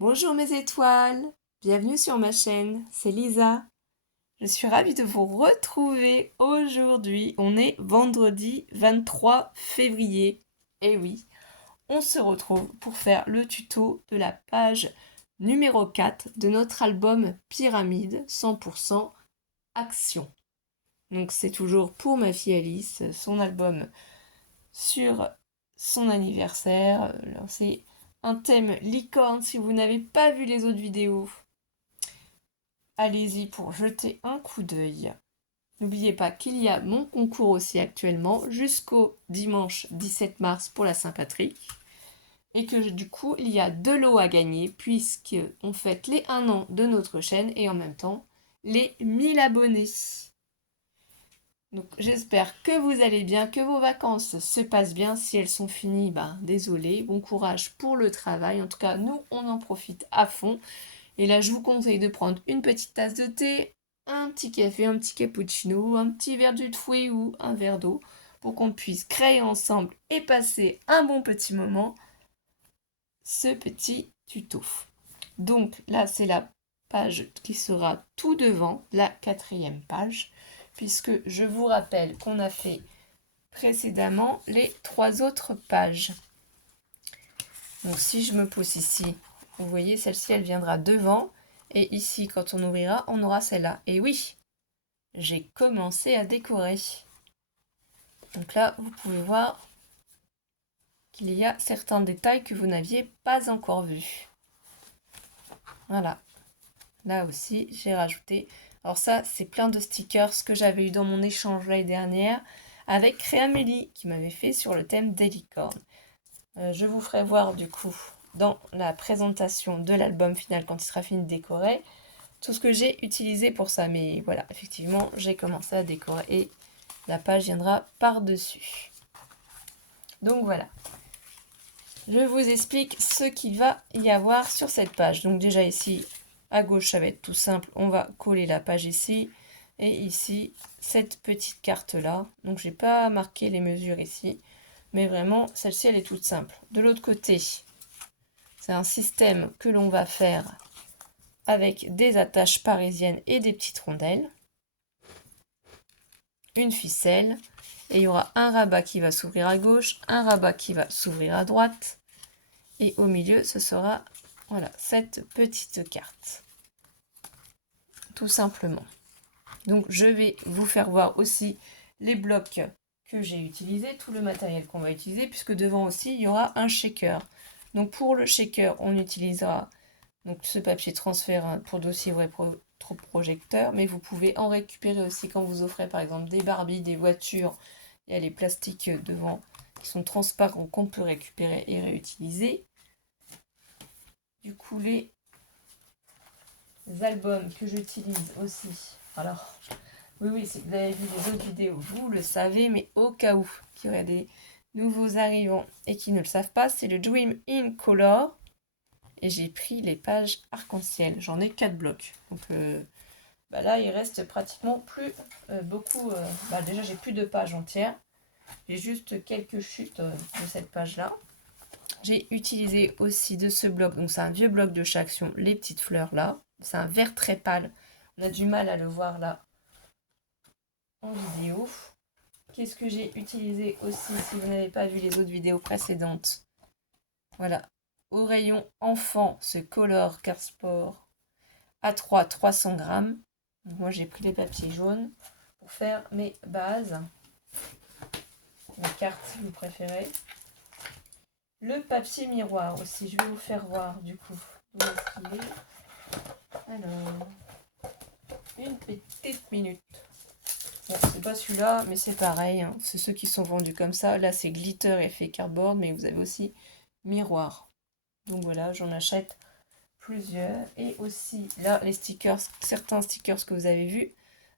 Bonjour mes étoiles, bienvenue sur ma chaîne, c'est Lisa. Je suis ravie de vous retrouver aujourd'hui. On est vendredi 23 février. Et oui, on se retrouve pour faire le tuto de la page numéro 4 de notre album Pyramide 100% Action. Donc c'est toujours pour ma fille Alice, son album sur son anniversaire. Alors, c'est un thème licorne. Si vous n'avez pas vu les autres vidéos, allez-y pour jeter un coup d'œil. N'oubliez pas qu'il y a mon concours aussi actuellement jusqu'au dimanche 17 mars pour la Saint-Patrick. Et que du coup, il y a 2 lots à gagner puisque on fête les 1 an de notre chaîne et en même temps les 1000 abonnés. Donc j'espère que vous allez bien, que vos vacances se passent bien. Si elles sont finies, désolé, bon courage pour le travail. En tout cas, nous, on en profite à fond. Et là, je vous conseille de prendre une petite tasse de thé, un petit café, un petit cappuccino, un petit verre de fouet ou un verre d'eau pour qu'on puisse créer ensemble et passer un bon petit moment ce petit tuto. Donc là, c'est la page qui sera tout devant, la 4e page, puisque je vous rappelle qu'on a fait précédemment les 3 autres pages. Donc si je me pousse ici, vous voyez, celle-ci, elle viendra devant. Et ici, quand on ouvrira, on aura celle-là. Et oui, j'ai commencé à décorer. Donc là, vous pouvez voir qu'il y a certains détails que vous n'aviez pas encore vus. Voilà. Là aussi, j'ai rajouté. Alors ça, c'est plein de stickers que j'avais eu dans mon échange l'année dernière avec Créamélie qui m'avait fait sur le thème des licornes. Je vous ferai voir du coup dans la présentation de l'album final quand il sera fini de décorer tout ce que j'ai utilisé pour ça. Mais voilà, effectivement, j'ai commencé à décorer et la page viendra par-dessus. Donc voilà. Je vous explique ce qu'il va y avoir sur cette page. Donc déjà ici, à gauche, ça va être tout simple. On va coller la page ici. Et ici, cette petite carte-là. Donc j'ai pas marqué les mesures ici. Mais vraiment, celle-ci, elle est toute simple. De l'autre côté, c'est un système que l'on va faire avec des attaches parisiennes et des petites rondelles. Une ficelle. Et il y aura un rabat qui va s'ouvrir à gauche, un rabat qui va s'ouvrir à droite. Et au milieu, ce sera voilà, cette petite carte. Tout simplement. Donc je vais vous faire voir aussi les blocs que j'ai utilisés, tout le matériel qu'on va utiliser, puisque devant aussi, il y aura un shaker. Donc pour le shaker, on utilisera donc ce papier transfert pour dossier vrai projecteur, mais vous pouvez en récupérer aussi quand vous offrez par exemple des Barbies, des voitures. Il y a les plastiques devant qui sont transparents qu'on peut récupérer et réutiliser. Du coup, les albums que j'utilise aussi. Alors, oui, si vous avez vu les autres vidéos, vous le savez, mais au cas où qu'il y aurait des nouveaux arrivants et qui ne le savent pas, c'est le Dream in Color. Et j'ai pris les pages arc-en-ciel. J'en ai 4 blocs. Donc là, il reste pratiquement plus beaucoup. Déjà, j'ai plus de pages entières. J'ai juste quelques chutes de cette page-là. J'ai utilisé aussi de ce bloc, donc c'est un vieux bloc de chez Action, les petites fleurs là. C'est un vert très pâle. On a du mal à le voir là en vidéo. Qu'est-ce que j'ai utilisé aussi si vous n'avez pas vu les autres vidéos précédentes? Voilà. Au rayon enfant, ce Color Card Sport A3 300 grammes. Moi j'ai pris les papiers jaunes pour faire mes bases. Mes cartes si vous préférez. Le papier miroir aussi, je vais vous faire voir du coup où est-ce qu'il est. Alors, une petite minute. Bon, c'est pas celui-là, mais c'est pareil. Hein. C'est ceux qui sont vendus comme ça. Là, c'est glitter effet cardboard, mais vous avez aussi miroir. Donc voilà, j'en achète plusieurs. Et aussi, là, les stickers, certains stickers que vous avez vus,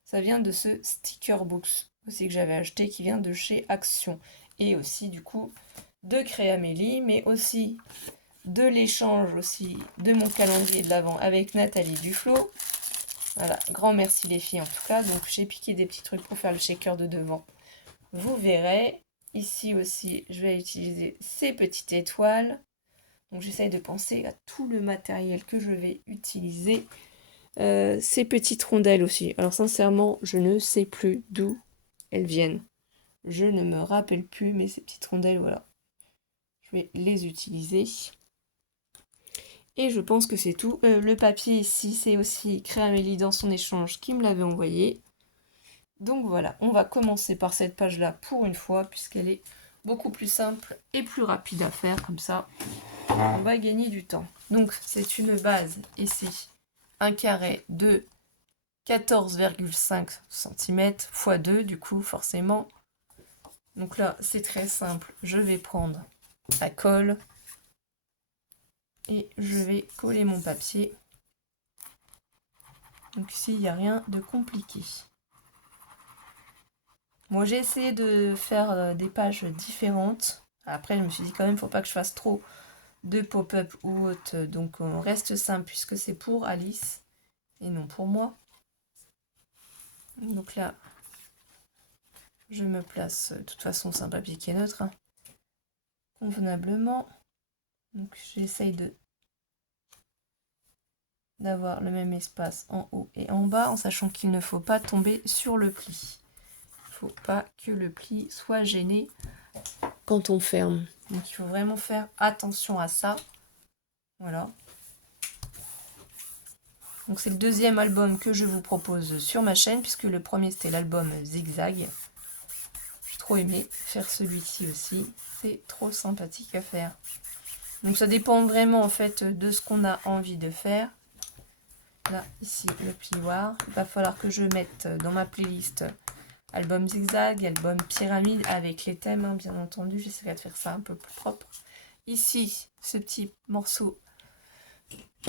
ça vient de ce Sticker Books aussi que j'avais acheté, qui vient de chez Action. Et aussi, du coup, de Créamélie, mais aussi de l'échange aussi de mon calendrier de l'Avent avec Nathalie Duflo. Voilà, grand merci les filles en tout cas. Donc j'ai piqué des petits trucs pour faire le shaker de devant. Vous verrez. Ici aussi, je vais utiliser ces petites étoiles. Donc j'essaye de penser à tout le matériel que je vais utiliser. Ces petites rondelles aussi. Alors sincèrement, je ne sais plus d'où elles viennent. Je ne me rappelle plus, mais ces petites rondelles, voilà. Je vais les utiliser. Et je pense que c'est tout. Le papier ici, c'est aussi Créamélie dans son échange qui me l'avait envoyé. Donc voilà, on va commencer par cette page-là pour une fois, puisqu'elle est beaucoup plus simple et plus rapide à faire, comme ça, on va gagner du temps. Donc c'est une base ici, un carré de 14,5 cm x 2, du coup, forcément. Donc là, c'est très simple. Je vais prendre la colle et je vais coller mon papier. Donc ici, il n'y a rien de compliqué. Moi, j'ai essayé de faire des pages différentes. Après, je me suis dit quand même, il ne faut pas que je fasse trop de pop-up ou autre. Donc, on reste simple puisque c'est pour Alice et non pour moi. Donc là, je me place. De toute façon, c'est un papier qui est neutre, hein, convenablement. Donc, j'essaye d'avoir le même espace en haut et en bas, en sachant qu'il ne faut pas tomber sur le pli. Il ne faut pas que le pli soit gêné quand on ferme. Donc il faut vraiment faire attention à ça. Voilà. Donc c'est le deuxième album que je vous propose sur ma chaîne, puisque le premier c'était l'album Zigzag. J'ai trop aimé faire celui-ci aussi. C'est trop sympathique à faire. Donc ça dépend vraiment en fait de ce qu'on a envie de faire. Là, ici, le plioir. Il va falloir que je mette dans ma playlist album zigzag, album pyramide, avec les thèmes, hein, bien entendu. J'essaierai de faire ça un peu plus propre. Ici, ce petit morceau,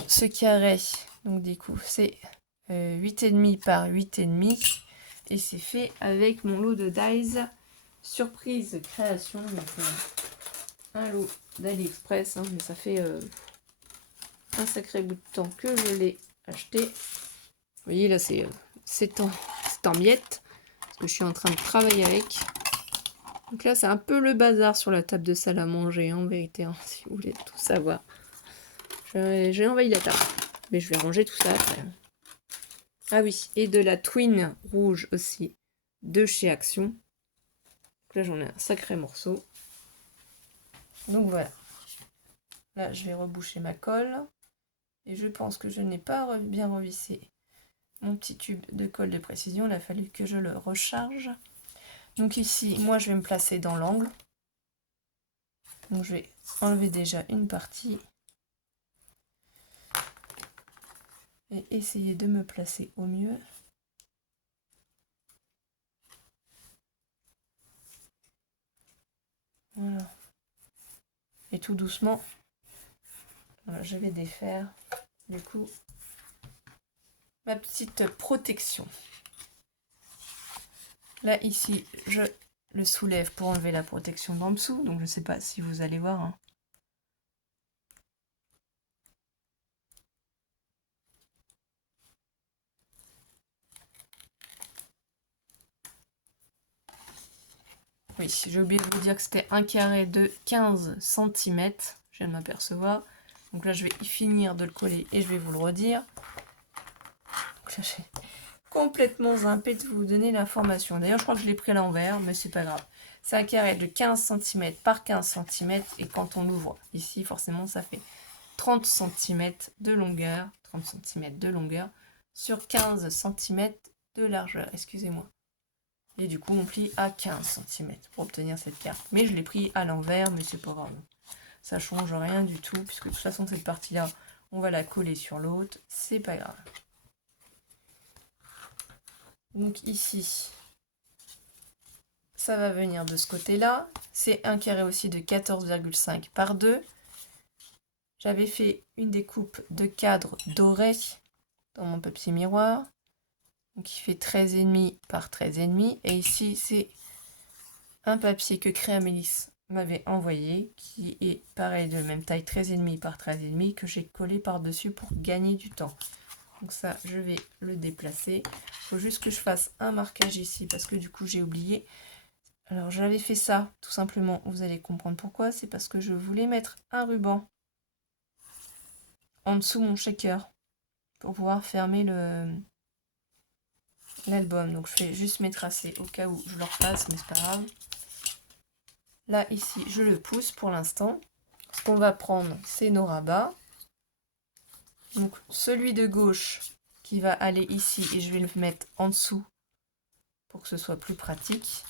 ce carré, donc du coup, c'est 8,5 par 8,5. Et c'est fait avec mon lot de dies surprise création. Donc, un lot d'AliExpress, hein, mais ça fait un sacré bout de temps que je l'ai acheté. Vous voyez là c'est en miettes parce que je suis en train de travailler avec. Donc là c'est un peu le bazar sur la table de salle à manger, hein, en vérité, hein, si vous voulez tout savoir. J'ai envahi la table, mais je vais ranger tout ça après. Ah oui, et de la twin rouge aussi de chez Action. Donc là j'en ai un sacré morceau. Donc voilà. Là je vais reboucher ma colle. Et je pense que je n'ai pas bien revissé mon petit tube de colle de précision. Il a fallu que je le recharge. Donc ici, moi, je vais me placer dans l'angle. Donc je vais enlever déjà une partie. Et essayer de me placer au mieux. Voilà. Et tout doucement, voilà, je vais défaire, du coup, ma petite protection. Là, ici, je le soulève pour enlever la protection d'en dessous. Donc, je ne sais pas si vous allez voir, hein. Oui, j'ai oublié de vous dire que c'était un carré de 15 cm. Je viens de m'apercevoir. Donc là, je vais y finir de le coller et je vais vous le redire. Donc là, j'ai complètement zappé de vous donner l'information. D'ailleurs, je crois que je l'ai pris à l'envers, mais c'est pas grave. C'est un carré de 15 cm par 15 cm. Et quand on l'ouvre ici, forcément, ça fait 30 cm de longueur. 30 cm de longueur sur 15 cm de largeur. Excusez-moi. Et du coup, on plie à 15 cm pour obtenir cette carte. Mais je l'ai pris à l'envers, mais c'est pas grave. Ça change rien du tout, puisque de toute façon, cette partie-là, on va la coller sur l'autre. C'est pas grave. Donc ici, ça va venir de ce côté-là. C'est un carré aussi de 14,5 par 2. J'avais fait une découpe de cadre doré dans mon papier miroir. Donc il fait 13,5 par 13,5. Et ici, c'est un papier que Créamélis m'avait envoyé, qui est pareil de même taille, 13,5 par 13,5, que j'ai collé par-dessus pour gagner du temps. Donc ça, je vais le déplacer. Il faut juste que je fasse un marquage ici, parce que du coup, j'ai oublié. Alors, j'avais fait ça, tout simplement, vous allez comprendre pourquoi. C'est parce que je voulais mettre un ruban en dessous mon shaker pour pouvoir fermer l'album. Donc je fais juste mes tracés au cas où je le repasse, mais c'est pas grave. Là, ici, je le pousse pour l'instant. Ce qu'on va prendre, c'est nos rabats. Donc celui de gauche qui va aller ici et je vais le mettre en dessous pour que ce soit plus pratique.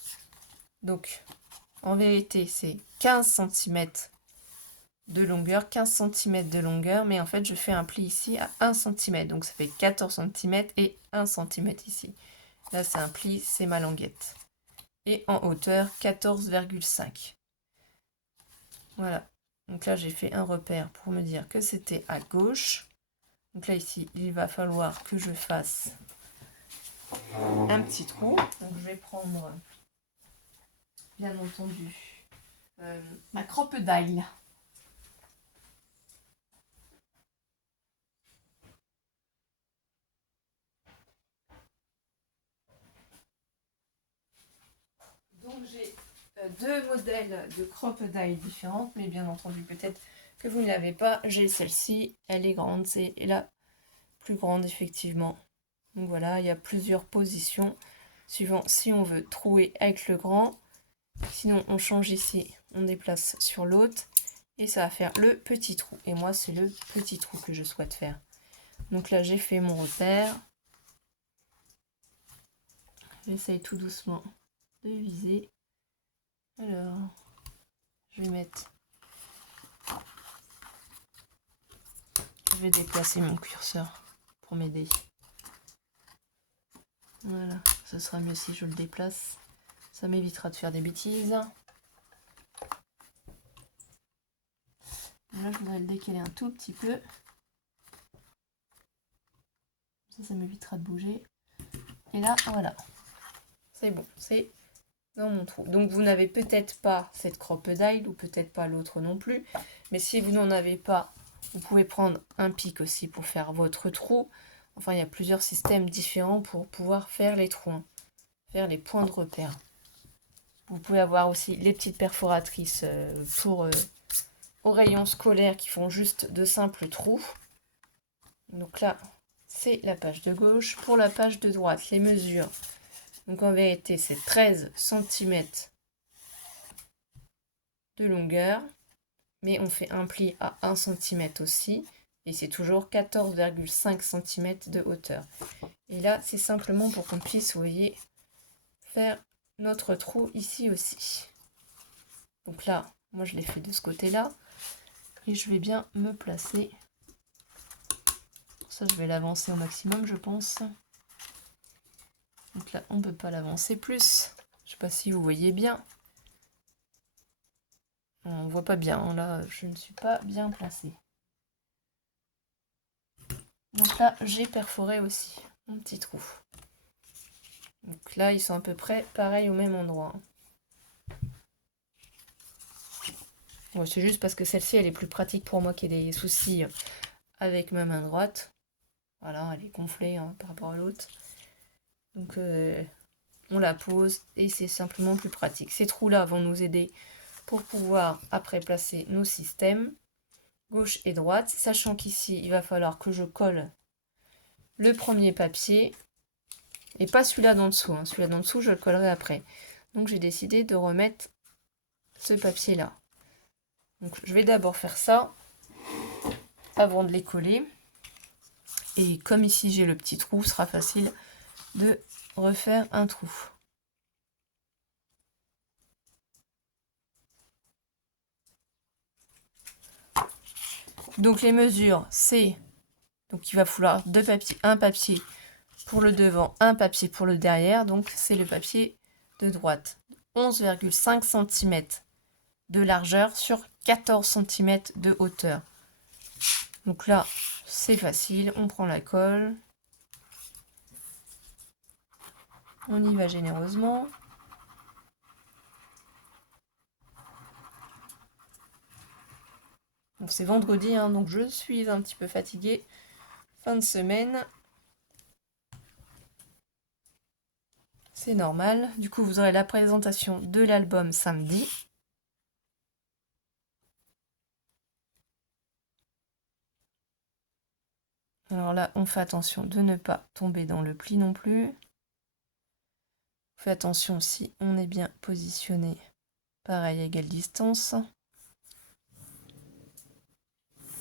Donc en vérité, c'est 15 cm de longueur, 15 cm de longueur, mais en fait je fais un pli ici à 1 cm, donc ça fait 14 cm et 1 cm ici. Là c'est un pli, c'est ma languette. Et en hauteur 14,5. Voilà, donc là j'ai fait un repère pour me dire que c'était à gauche. Donc là ici il va falloir que je fasse un petit trou. Donc je vais prendre bien entendu ma crocodile. Donc j'ai deux modèles de crocodile différentes, mais bien entendu peut-être que vous ne l'avez pas. J'ai celle-ci, elle est grande, c'est la plus grande effectivement. Donc voilà, il y a plusieurs positions suivant si on veut trouer avec le grand. Sinon on change ici, on déplace sur l'autre et ça va faire le petit trou. Et moi c'est le petit trou que je souhaite faire. Donc là j'ai fait mon repère. J'essaye tout doucement de viser. Alors, je vais mettre... Je vais déplacer mon curseur pour m'aider. Voilà, ce sera mieux si je le déplace. Ça m'évitera de faire des bêtises. Là, je voudrais le décaler un tout petit peu. Ça m'évitera de bouger. Et là, voilà. C'est bon, c'est dans mon trou. Donc vous n'avez peut-être pas cette crocodile ou peut-être pas l'autre non plus. Mais si vous n'en avez pas, vous pouvez prendre un pic aussi pour faire votre trou. Enfin, il y a plusieurs systèmes différents pour pouvoir faire les trous, hein, faire les points de repère. Vous pouvez avoir aussi les petites perforatrices pour aux rayons scolaires qui font juste de simples trous. Donc là, c'est la page de gauche. Pour la page de droite, les mesures. Donc en vérité, c'est 13 cm de longueur. Mais on fait un pli à 1 cm aussi. Et c'est toujours 14,5 cm de hauteur. Et là, c'est simplement pour qu'on puisse, vous voyez, faire notre trou ici aussi. Donc là, moi je l'ai fait de ce côté-là. Et je vais bien me placer. Pour ça, je vais l'avancer au maximum, je pense. Donc là, on ne peut pas l'avancer plus. Je ne sais pas si vous voyez bien. On ne voit pas bien, hein. Là, je ne suis pas bien placée. Donc là, j'ai perforé aussi mon petit trou. Donc là, ils sont à peu près pareil au même endroit. Bon, c'est juste parce que celle-ci, elle est plus pratique pour moi qu'il y ait des soucis avec ma main droite. Voilà, elle est gonflée hein, par rapport à l'autre. Donc, on la pose et c'est simplement plus pratique. Ces trous-là vont nous aider pour pouvoir après placer nos systèmes gauche et droite, sachant qu'ici, il va falloir que je colle le premier papier et pas celui-là d'en dessous. Hein. Celui-là d'en dessous, je le collerai après. Donc, j'ai décidé de remettre ce papier-là. Donc, je vais d'abord faire ça avant de les coller. Et comme ici, j'ai le petit trou, ce sera facile de refaire un trou. Donc, les mesures, c'est... Donc, il va falloir deux papiers, un papier pour le devant, un papier pour le derrière. Donc, c'est le papier de droite. 11,5 cm de largeur sur 14 cm de hauteur. Donc là, c'est facile. On prend la colle. On y va généreusement. Donc c'est vendredi, hein, donc je suis un petit peu fatiguée. Fin de semaine. C'est normal. Du coup, vous aurez la présentation de l'album samedi. Alors là, on fait attention de ne pas tomber dans le pli non plus. On fait attention si on est bien positionné. Pareil, à égale distance.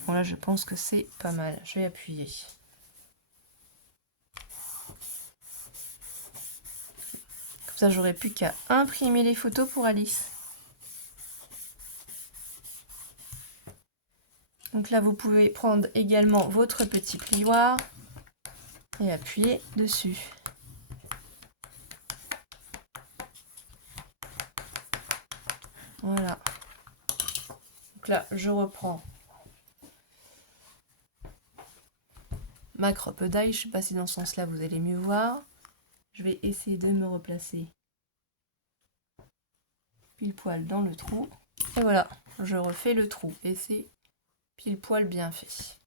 Bon là, je pense que c'est pas mal. Je vais appuyer. Comme ça, j'aurai plus qu'à imprimer les photos pour Alice. Donc là, vous pouvez prendre également votre petit plioir et appuyer dessus. Voilà. Donc là, je reprends ma crop die. Je ne sais pas si dans ce sens-là, vous allez mieux voir. Je vais essayer de me replacer pile poil dans le trou. Et voilà, je refais le trou. Et c'est pile poil bien fait.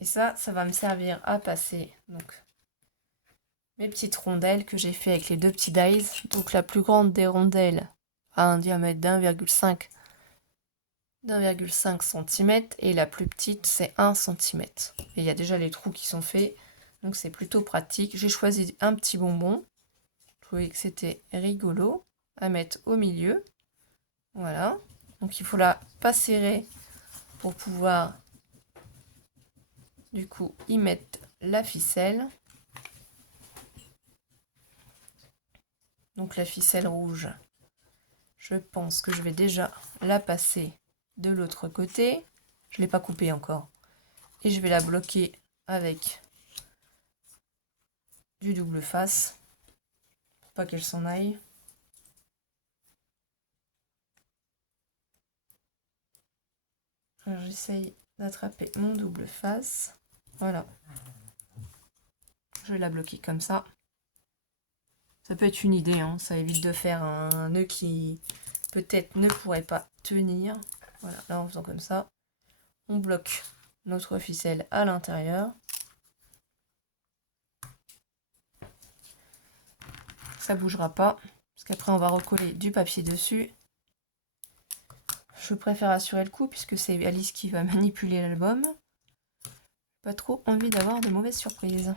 Et ça va me servir à passer donc mes petites rondelles que j'ai fait avec les deux petits dies. Donc la plus grande des rondelles a un diamètre d'1,5 cm et la plus petite c'est 1 cm. Et il y a déjà les trous qui sont faits, donc c'est plutôt pratique. J'ai choisi un petit bonbon. Je trouvais que c'était rigolo à mettre au milieu. Voilà. Donc il faut la pas serrer pour pouvoir du coup y mettre la ficelle. Donc la ficelle rouge, je pense que je vais déjà la passer de l'autre côté. Je ne l'ai pas coupée encore. Et je vais la bloquer avec du double face pour pas qu'elle s'en aille. Alors j'essaye d'attraper mon double face. Voilà. Je vais la bloquer comme ça. Ça peut être une idée, hein. Ça évite de faire un nœud qui peut-être ne pourrait pas tenir. Voilà, là en faisant comme ça, on bloque notre ficelle à l'intérieur. Ça bougera pas, parce qu'après on va recoller du papier dessus. Je préfère assurer le coup, puisque c'est Alice qui va manipuler l'album. Pas trop envie d'avoir de mauvaises surprises.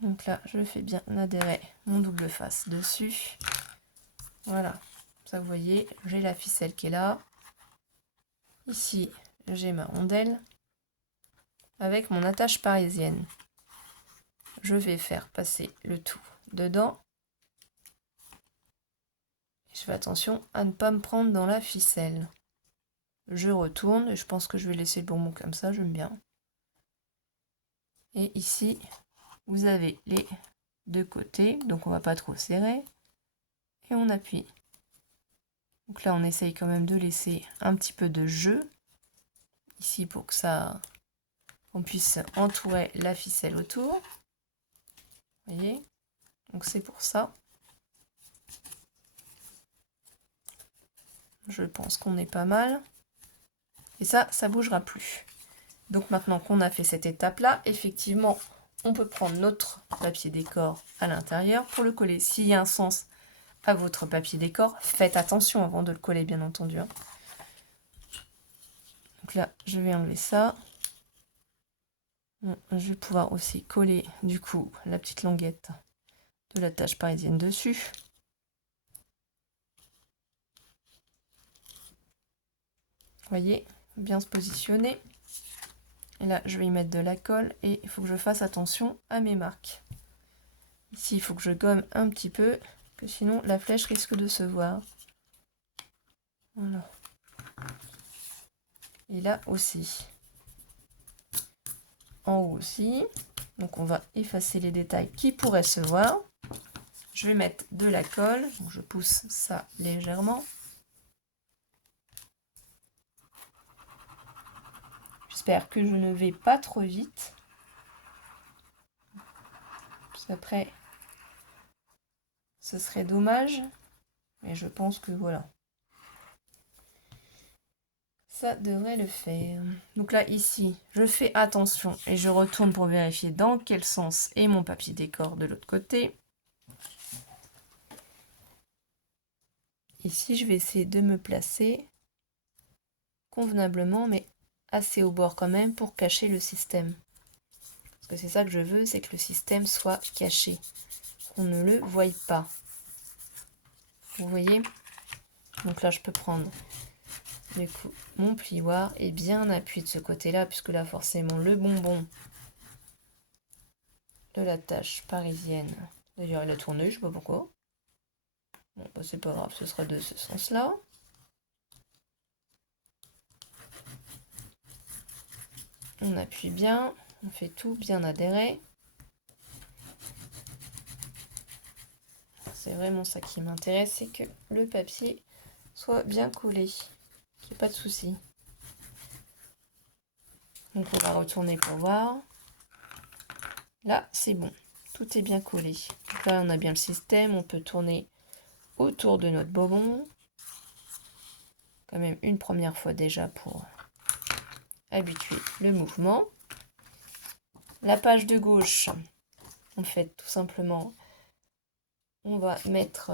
Donc là, je fais bien adhérer mon double face dessus. Voilà, ça vous voyez, j'ai la ficelle qui est là. Ici, j'ai ma rondelle avec mon attache parisienne. Je vais faire passer le tout dedans. Je fais attention à ne pas me prendre dans la ficelle. Je retourne, et je pense que je vais laisser le bonbon comme ça, j'aime bien. Et ici, vous avez les deux côtés, donc on va pas trop serrer. Et on appuie. Donc là, on essaye quand même de laisser un petit peu de jeu. Ici, pour que ça, on puisse entourer la ficelle autour. Vous voyez? Donc c'est pour ça. Je pense qu'on est pas mal. Et ça bougera plus. Donc maintenant qu'on a fait cette étape-là, effectivement, on peut prendre notre papier décor à l'intérieur pour le coller. S'il y a un sens à votre papier décor, faites attention avant de le coller, bien entendu. Donc là, je vais enlever ça. Je vais pouvoir aussi coller, du coup, la petite languette de l'attache parisienne dessus. Vous voyez, bien se positionner. Et là, je vais y mettre de la colle et il faut que je fasse attention à mes marques. Ici, il faut que je gomme un petit peu, que sinon la flèche risque de se voir. Voilà. Et là aussi. En haut aussi. Donc on va effacer les détails qui pourraient se voir. Je vais mettre de la colle. Donc je pousse ça légèrement. J'espère que je ne vais pas trop vite. Parce qu'après, ce serait dommage. Mais je pense que voilà. Ça devrait le faire. Donc là, ici, je fais attention et je retourne pour vérifier dans quel sens est mon papier décor de l'autre côté. Ici, je vais essayer de me placer convenablement, mais assez au bord quand même pour cacher le système. Parce que c'est ça que je veux, c'est que le système soit caché, qu'on ne le voie pas. Vous voyez? Donc là, je peux prendre du coup mon plioir et bien appuyer de ce côté-là, puisque là, forcément, le bonbon de la tâche parisienne. D'ailleurs, il a tourné, je sais pas pourquoi. Bon, bah, c'est pas grave, ce sera de ce sens-là. On appuie bien, on fait tout bien adhérer. C'est vraiment ça qui m'intéresse, c'est que le papier soit bien collé, qu'il n'y ait pas de souci. Donc on va retourner pour voir. Là, c'est bon, tout est bien collé. Donc là, on a bien le système, on peut tourner autour de notre bonbon. Quand même une première fois déjà pour habituer le mouvement. La page de gauche, en fait, tout simplement, on va mettre...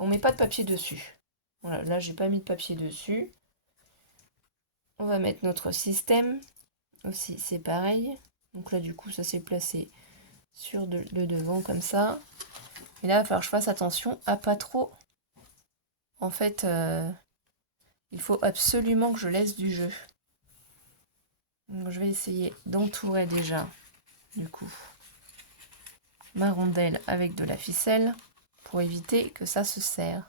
On met pas de papier dessus. Voilà, là, j'ai pas mis de papier dessus. On va mettre notre système. Aussi, c'est pareil. Donc là, du coup, ça s'est placé sur le devant, comme ça. Et là, il va falloir que je fasse attention à pas trop... En fait, il faut absolument que je laisse du jeu. Donc, je vais essayer d'entourer déjà, du coup, ma rondelle avec de la ficelle pour éviter que ça se serre.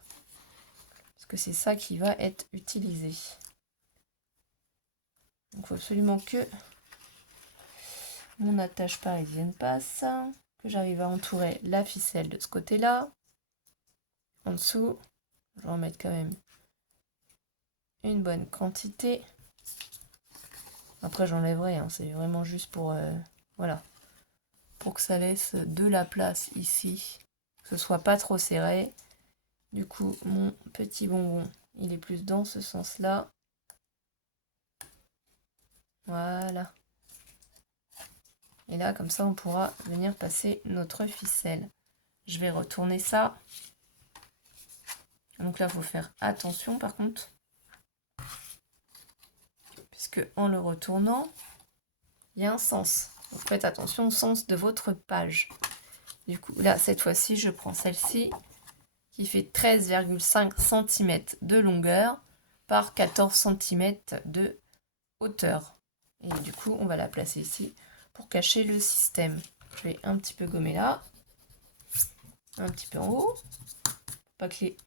Parce que c'est ça qui va être utilisé. Donc, il faut absolument que mon attache parisienne passe, que j'arrive à entourer la ficelle de ce côté-là. En dessous, je vais en mettre quand même une bonne quantité. Après, j'enlèverai, hein, c'est vraiment juste pour, voilà, pour que ça laisse de la place ici, que ce soit pas trop serré. Du coup, mon petit bonbon, il est plus dans ce sens-là. Voilà. Et là, comme ça, on pourra venir passer notre ficelle. Je vais retourner ça. Donc là, il faut faire attention par contre. Puisque en le retournant, il y a un sens. Donc faites attention au sens de votre page. Du coup, là, cette fois-ci, je prends celle-ci qui fait 13,5 cm de longueur par 14 cm de hauteur. Et du coup, on va la placer ici pour cacher le système. Je vais un petit peu gommer là, un petit peu en haut, pour pas que les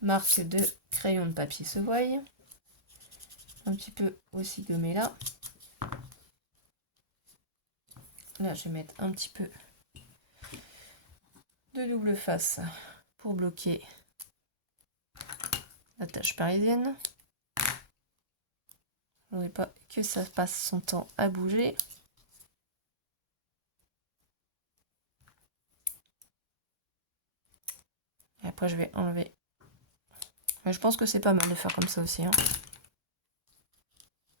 marques de crayon de papier se voient. Un petit peu aussi gommer là. Là, je vais mettre un petit peu de double face pour bloquer la tâche parisienne. Je ne voudrais pas que ça passe son temps à bouger. Et après, je vais enlever. Mais je pense que c'est pas mal de faire comme ça aussi, hein.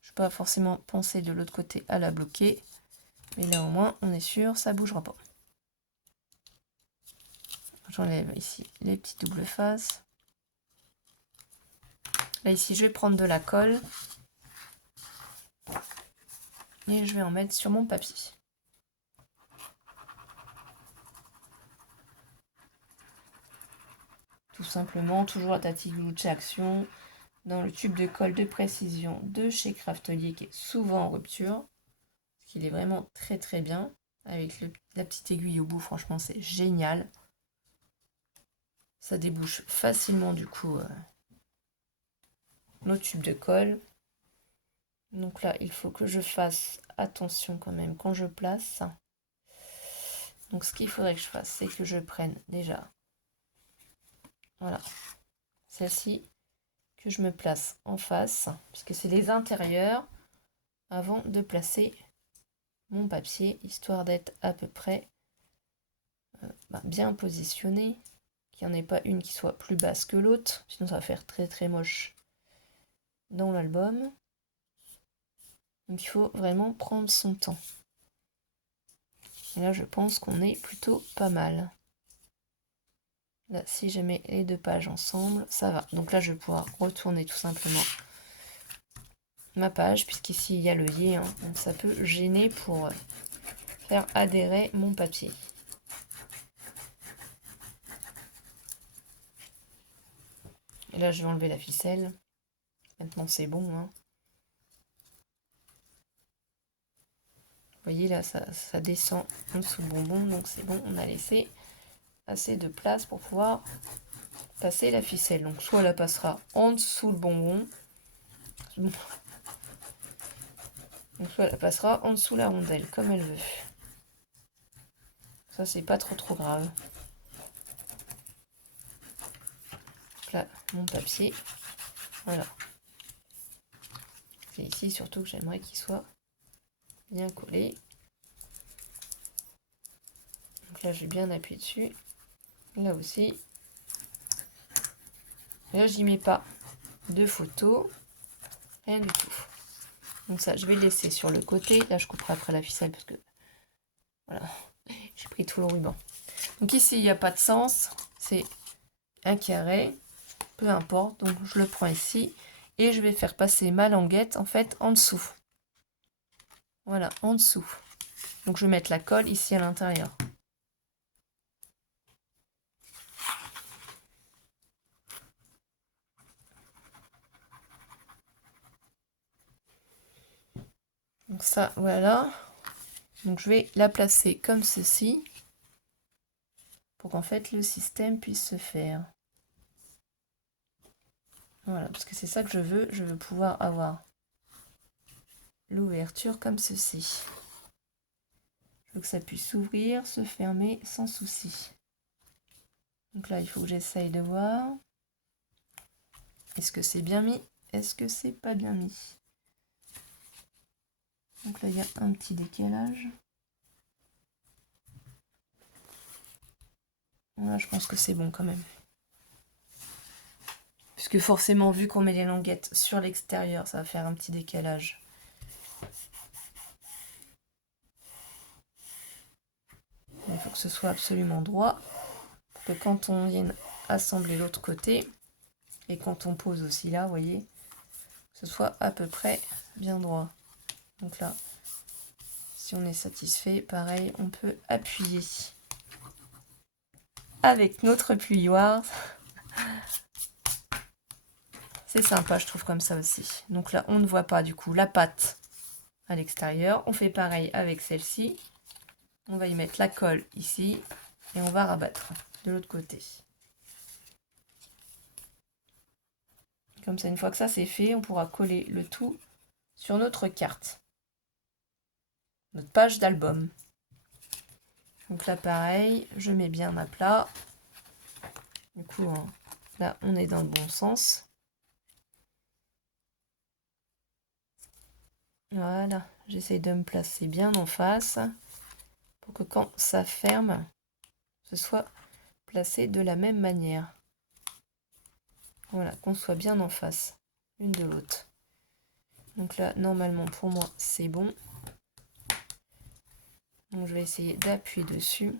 Je ne vais pas forcément penser de l'autre côté à la bloquer. Mais là, au moins, on est sûr, ça ne bougera pas. J'enlève ici les petites doubles faces. Là, ici, je vais prendre de la colle. Et je vais en mettre sur mon papier. Tout simplement, toujours à Tati Glucci Action, dans le tube de colle de précision de chez Craftelier, qui est souvent en rupture. Parce qu'il est vraiment très très bien. Avec la petite aiguille au bout, franchement, c'est génial. Ça débouche facilement, du coup, nos tubes de colle. Donc là, il faut que je fasse attention quand même quand je place. Donc ce qu'il faudrait que je fasse, c'est que je prenne déjà, voilà, celle-ci, que je me place en face, puisque c'est les intérieurs, avant de placer mon papier, histoire d'être à peu près bien positionné, qu'il n'y en ait pas une qui soit plus basse que l'autre, sinon ça va faire très très moche dans l'album. Donc il faut vraiment prendre son temps. Et là, je pense qu'on est plutôt pas mal. Là, si je mets les deux pages ensemble, ça va. Donc là, je vais pouvoir retourner tout simplement ma page, puisqu'ici, il y a le yé, hein, donc ça peut gêner pour faire adhérer mon papier. Et là, je vais enlever la ficelle. Maintenant, c'est bon, hein. Vous voyez, là, ça descend en dessous le bonbon, donc c'est bon. On a laissé assez de place pour pouvoir passer la ficelle. Donc, soit elle passera en dessous le bonbon, donc soit elle passera en dessous la rondelle, comme elle veut. Ça, c'est pas trop grave. Donc là, mon papier, voilà. C'est ici surtout que j'aimerais qu'il soit bien collé. Donc là, j'ai bien appuyé dessus. Là aussi. Et là, j'y mets pas de photos. Rien du tout. Donc ça, je vais le laisser sur le côté. Là, je couperai après la ficelle parce que... Voilà. J'ai pris tout le ruban. Donc ici, il n'y a pas de sens. C'est un carré. Peu importe. Donc je le prends ici. Et je vais faire passer ma languette, en fait, en dessous. Voilà, en dessous. Donc je vais mettre la colle ici à l'intérieur. Donc ça, voilà. Donc je vais la placer comme ceci. Pour qu'en fait le système puisse se faire. Voilà, parce que c'est ça que je veux. Je veux pouvoir avoir l'ouverture comme ceci. Je veux que ça puisse s'ouvrir, se fermer sans souci. Donc là, il faut que j'essaye de voir. Est-ce que c'est bien mis? Est-ce que c'est pas bien mis? Donc là, il y a un petit décalage. Là, je pense que c'est bon quand même. Puisque forcément, vu qu'on met les languettes sur l'extérieur, ça va faire un petit décalage. Il faut que ce soit absolument droit. Pour que quand on vienne assembler l'autre côté, et quand on pose aussi là, vous voyez, que ce soit à peu près bien droit. Donc là, si on est satisfait, pareil, on peut appuyer avec notre plioire. C'est sympa, je trouve, comme ça aussi. Donc là, on ne voit pas du coup la pâte à l'extérieur. On fait pareil avec celle-ci. On va y mettre la colle ici et on va rabattre de l'autre côté. Comme ça, une fois que ça c'est fait, on pourra coller le tout sur notre carte, notre page d'album. Donc là, pareil, je mets bien à plat. Du coup, hein, là, on est dans le bon sens. Voilà, j'essaie de me placer bien en face pour que quand ça ferme, ce soit placé de la même manière. Voilà, qu'on soit bien en face, l'une de l'autre. Donc là, normalement, pour moi, c'est bon. Donc je vais essayer d'appuyer dessus.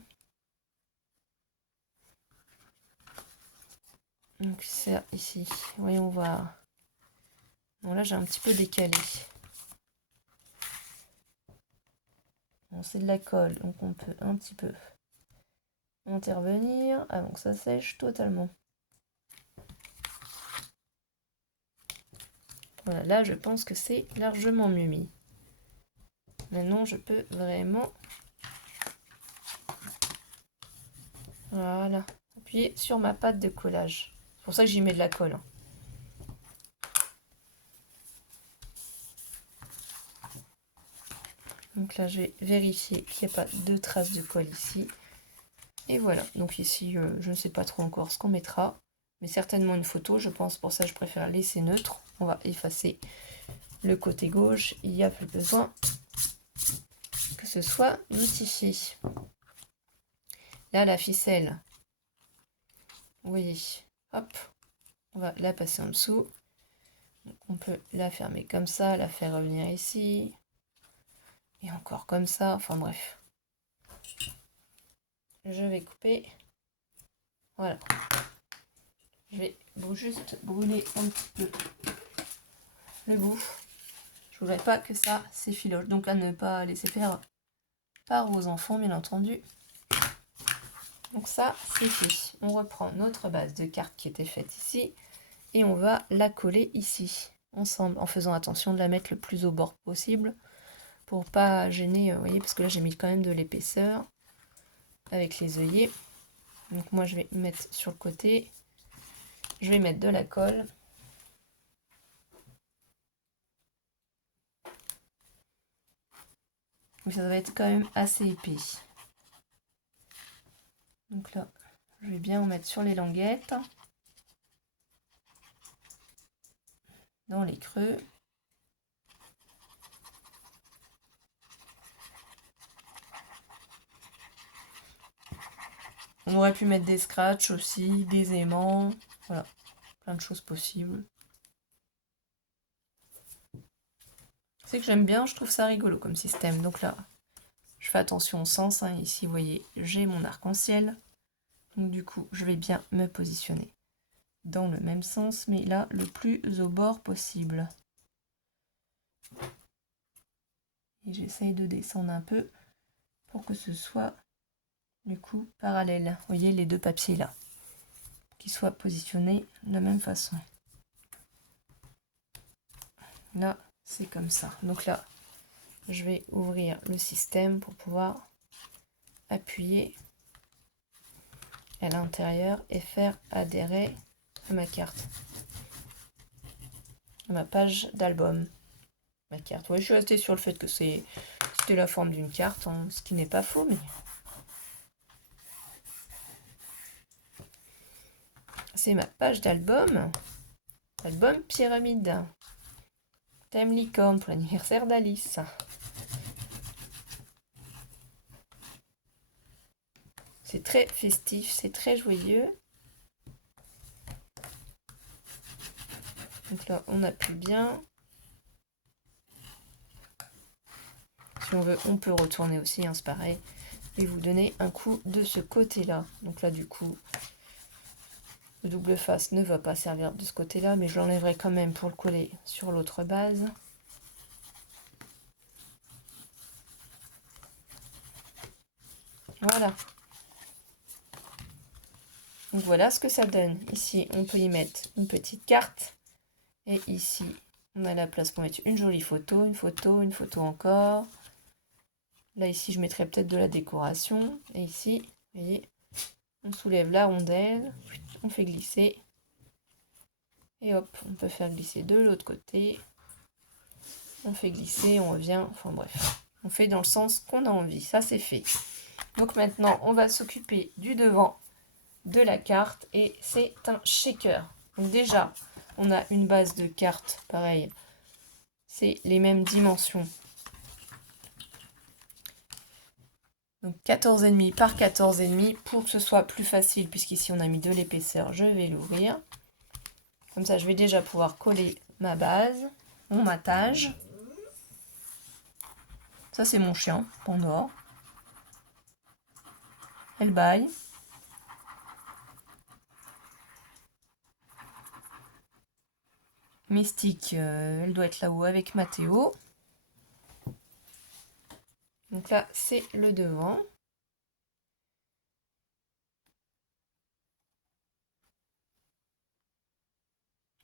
Donc ça, ici, voyons voir. Bon, là, j'ai un petit peu décalé. Bon, c'est de la colle, donc on peut un petit peu intervenir avant que ça sèche totalement. Voilà, là, je pense que c'est largement mieux mis. Maintenant, je peux vraiment... Voilà, appuyer sur ma pâte de collage. C'est pour ça que j'y mets de la colle. Donc là, je vais vérifier qu'il n'y a pas de traces de colle ici. Et voilà, donc ici, je ne sais pas trop encore ce qu'on mettra, mais certainement une photo, je pense. Pour ça, je préfère laisser neutre. On va effacer le côté gauche. Il n'y a plus besoin que ce soit notifié. Là, la ficelle, vous voyez, hop, on va la passer en dessous. Donc, on peut la fermer comme ça, la faire revenir ici. Et encore comme ça, enfin bref. Je vais couper. Voilà. Je vais juste brûler un petit peu le bout. Je voudrais pas que ça s'effiloche. Donc à ne pas laisser faire par vos enfants, bien entendu. Donc ça, c'est fait. On reprend notre base de cartes qui était faite ici. Et on va la coller ici, ensemble, en faisant attention de la mettre le plus au bord possible. Pour pas gêner, vous voyez, parce que là j'ai mis quand même de l'épaisseur avec les œillets. Donc moi je vais mettre sur le côté, je vais mettre de la colle. Donc ça va être quand même assez épais. Donc là, je vais bien en mettre sur les languettes, dans les creux. On aurait pu mettre des scratchs aussi, des aimants, voilà, plein de choses possibles. C'est que j'aime bien, je trouve ça rigolo comme système. Donc là, je fais attention au sens, hein. Ici, vous voyez, j'ai mon arc-en-ciel. Donc du coup, je vais bien me positionner dans le même sens, mais là, le plus au bord possible. Et j'essaye de descendre un peu pour que ce soit, du coup, parallèle. Vous voyez, les deux papiers là, qui soient positionnés de la même façon. Là, c'est comme ça. Donc là, je vais ouvrir le système pour pouvoir appuyer à l'intérieur et faire adhérer à ma carte, à ma page d'album. Ma carte. Ouais, je suis restée sur le fait que c'était la forme d'une carte, hein, ce qui n'est pas faux, mais c'est ma page d'album. Album pyramide. Thème licorne pour l'anniversaire d'Alice. C'est très festif, c'est très joyeux. Donc là, on appuie bien. Si on veut, on peut retourner aussi, hein, c'est pareil. Et vous donner un coup de ce côté-là. Donc là, du coup, le double face ne va pas servir de ce côté-là, mais je l'enlèverai quand même pour le coller sur l'autre base. Voilà. Donc voilà ce que ça donne. Ici, on peut y mettre une petite carte. Et ici, on a la place pour mettre une jolie photo, une photo encore. Là, ici, je mettrai peut-être de la décoration. Et ici, vous voyez, on soulève la rondelle, on fait glisser. Et hop, on peut faire glisser de l'autre côté. On fait glisser, on revient. Enfin bref, on fait dans le sens qu'on a envie. Ça, c'est fait. Donc maintenant, on va s'occuper du devant de la carte. Et c'est un shaker. Donc déjà, on a une base de carte, pareil. C'est les mêmes dimensions. Donc 14,5 par 14,5 pour que ce soit plus facile, puisqu'ici on a mis de l'épaisseur, je vais l'ouvrir. Comme ça, je vais déjà pouvoir coller ma base, mon matage. Ça, c'est mon chien, Pandore. Elle bâille. Mystique, elle doit être là-haut avec Mathéo. Donc là, c'est le devant.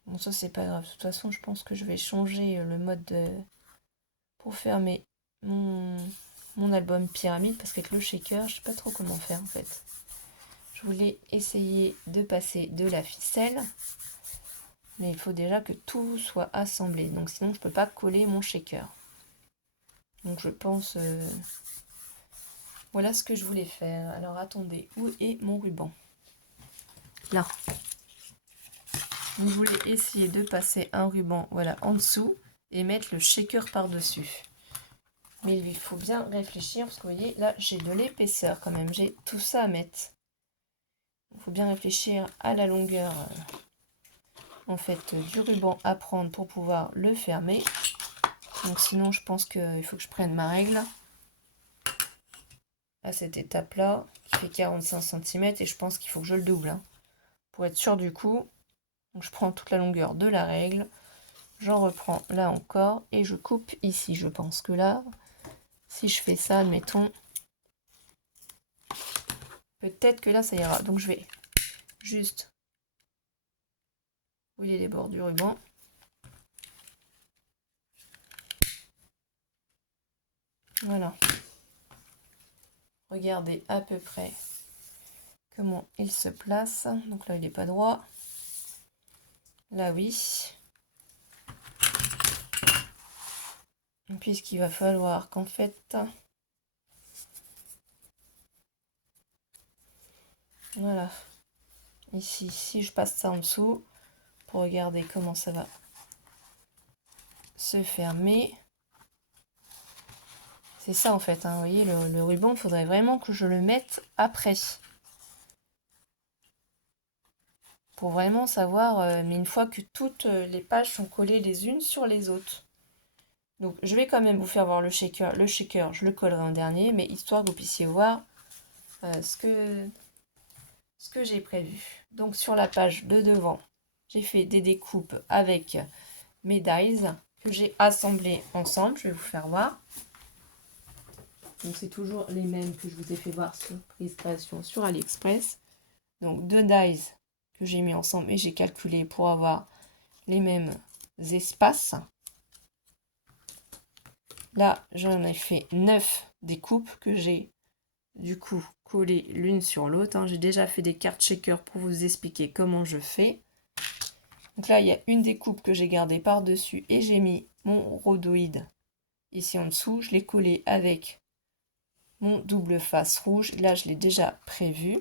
Bon, ça, c'est pas grave. De toute façon, je pense que je vais changer le mode pour faire mon album pyramide, parce qu'avec le shaker, je sais pas trop comment faire en fait. Je voulais essayer de passer de la ficelle, mais il faut déjà que tout soit assemblé, donc sinon je peux pas coller mon shaker. Donc je pense... Voilà ce que je voulais faire. Alors attendez, où est mon ruban? Là. Donc, je voulais essayer de passer un ruban, voilà, en dessous, et mettre le shaker par-dessus. Mais il faut bien réfléchir, parce que vous voyez, là j'ai de l'épaisseur quand même, j'ai tout ça à mettre. Il faut bien réfléchir à la longueur en fait du ruban à prendre pour pouvoir le fermer. Donc sinon je pense qu'il faut que je prenne ma règle à cette étape là. fait 45 cm et je pense qu'il faut que je le double, hein, pour être sûr du coup. Donc je prends toute la longueur de la règle, j'en reprends là encore et je coupe ici. Je pense que là, si je fais ça, admettons, peut-être que là ça ira. Donc je vais juste rouiller les bords du ruban. Voilà. Regardez à peu près comment il se place. Donc là il n'est pas droit. Là oui. Puisqu'il va falloir qu'en fait, voilà, ici, si je passe ça en dessous, pour regarder comment ça va se fermer. C'est ça en fait, hein, vous voyez, le ruban, il faudrait vraiment que je le mette après. Pour vraiment savoir, mais une fois que toutes les pages sont collées les unes sur les autres. Donc je vais quand même vous faire voir le shaker. Le shaker, je le collerai en dernier, mais histoire que vous puissiez voir ce que j'ai prévu. Donc sur la page de devant, j'ai fait des découpes avec mes dies que j'ai assemblés ensemble. Je vais vous faire voir. Donc c'est toujours les mêmes que je vous ai fait voir sur Prise Création sur AliExpress. Donc 2 dies que j'ai mis ensemble et j'ai calculé pour avoir les mêmes espaces. Là, j'en ai fait 9 découpes que j'ai du coup collées l'une sur l'autre, hein. J'ai déjà fait des cartes shaker pour vous expliquer comment je fais. Donc là, il y a une découpe que j'ai gardée par-dessus et j'ai mis mon rhodoïde ici en dessous. Je l'ai collé avec mon double face rouge. Là, je l'ai déjà prévu.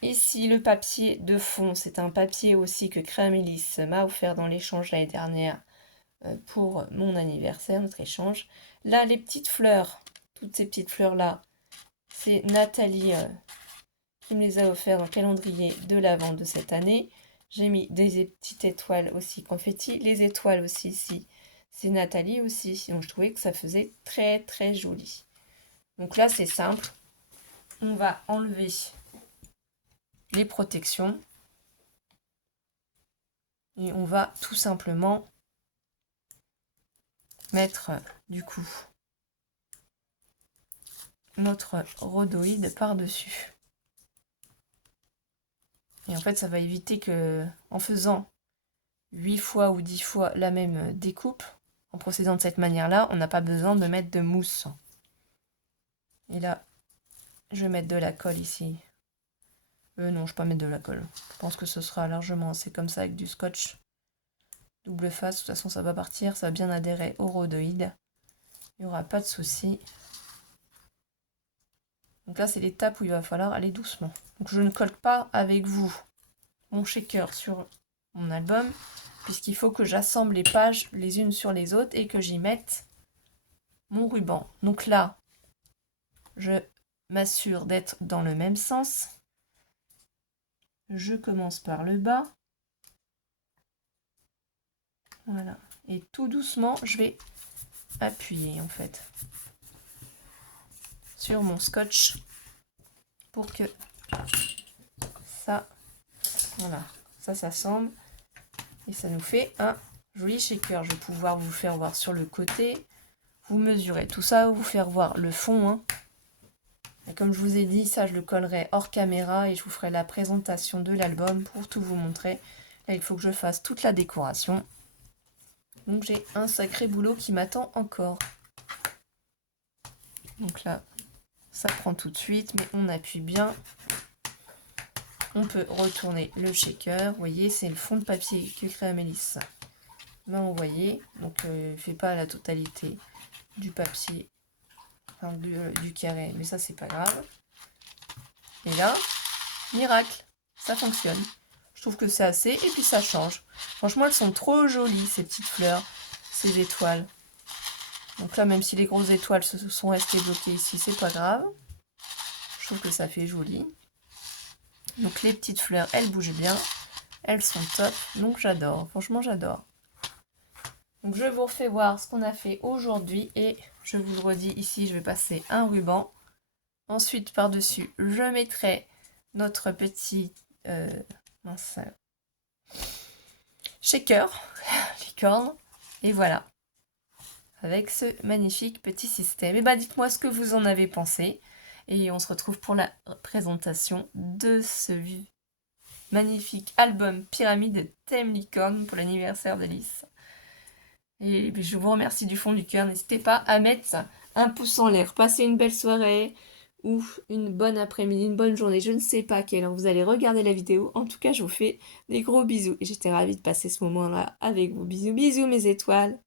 Ici, le papier de fond, c'est un papier aussi que Créamélis m'a offert dans l'échange l'année dernière pour mon anniversaire, notre échange. Là, les petites fleurs, toutes ces petites fleurs-là, c'est Nathalie qui me les a offert en calendrier de l'Avent de cette année. J'ai mis des petites étoiles aussi confetti. Les étoiles aussi ici, c'est Nathalie aussi. Donc je trouvais que ça faisait très très joli. Donc là, c'est simple. On va enlever les protections. Et on va tout simplement mettre du coup notre rhodoïde par-dessus. Et en fait, ça va éviter que, en faisant 8 fois ou 10 fois la même découpe, en procédant de cette manière-là, on n'a pas besoin de mettre de mousse. Et là, je vais mettre de la colle ici. Non, je ne vais pas mettre de la colle. Je pense que ce sera largement assez comme ça avec du scotch. Double face, de toute façon ça va partir, ça va bien adhérer au rhodoïde. Il n'y aura pas de souci. Donc là, c'est l'étape où il va falloir aller doucement. Donc je ne colle pas avec vous mon shaker sur mon album, puisqu'il faut que j'assemble les pages les unes sur les autres et que j'y mette mon ruban. Donc là, je m'assure d'être dans le même sens. Je commence par le bas. Voilà. Et tout doucement, je vais appuyer en fait sur mon scotch pour que ça, voilà, ça s'assemble et ça nous fait un joli shaker. Je vais pouvoir vous faire voir sur le côté. Vous mesurez tout ça, vous faire voir le fond, hein. Et comme je vous ai dit, ça je le collerai hors caméra et je vous ferai la présentation de l'album pour tout vous montrer. Là, il faut que je fasse toute la décoration. Donc j'ai un sacré boulot qui m'attend encore. Donc là, ça prend tout de suite, mais on appuie bien. On peut retourner le shaker. Vous voyez, c'est le fond de papier que Créamélis m'a envoyé. Donc je ne fais pas la totalité du papier, enfin, du carré, mais ça c'est pas grave. Et là, miracle, ça fonctionne. Je trouve que c'est assez et puis ça change. Franchement, elles sont trop jolies ces petites fleurs, ces étoiles. Donc là, même si les grosses étoiles se sont restées bloquées ici, c'est pas grave. Je trouve que ça fait joli. Donc les petites fleurs, elles bougent bien. Elles sont top. Donc j'adore. Franchement, j'adore. Donc je vous refais voir ce qu'on a fait aujourd'hui. Et je vous le redis ici, je vais passer un ruban Ensuite, par-dessus, je mettrai notre petit mince, shaker, licorne. Et voilà, avec ce magnifique petit système. Et bah dites-moi ce que vous en avez pensé. Et on se retrouve pour la présentation de ce magnifique album Pyramide Thème Licorne pour l'anniversaire d'Alice. Et je vous remercie du fond du cœur. N'hésitez pas à mettre un pouce en l'air. Passez une belle soirée ou une bonne après-midi, une bonne journée. Je ne sais pas à quelle heure vous allez regarder la vidéo. En tout cas, je vous fais des gros bisous. Et j'étais ravie de passer ce moment-là avec vous. Bisous, bisous mes étoiles.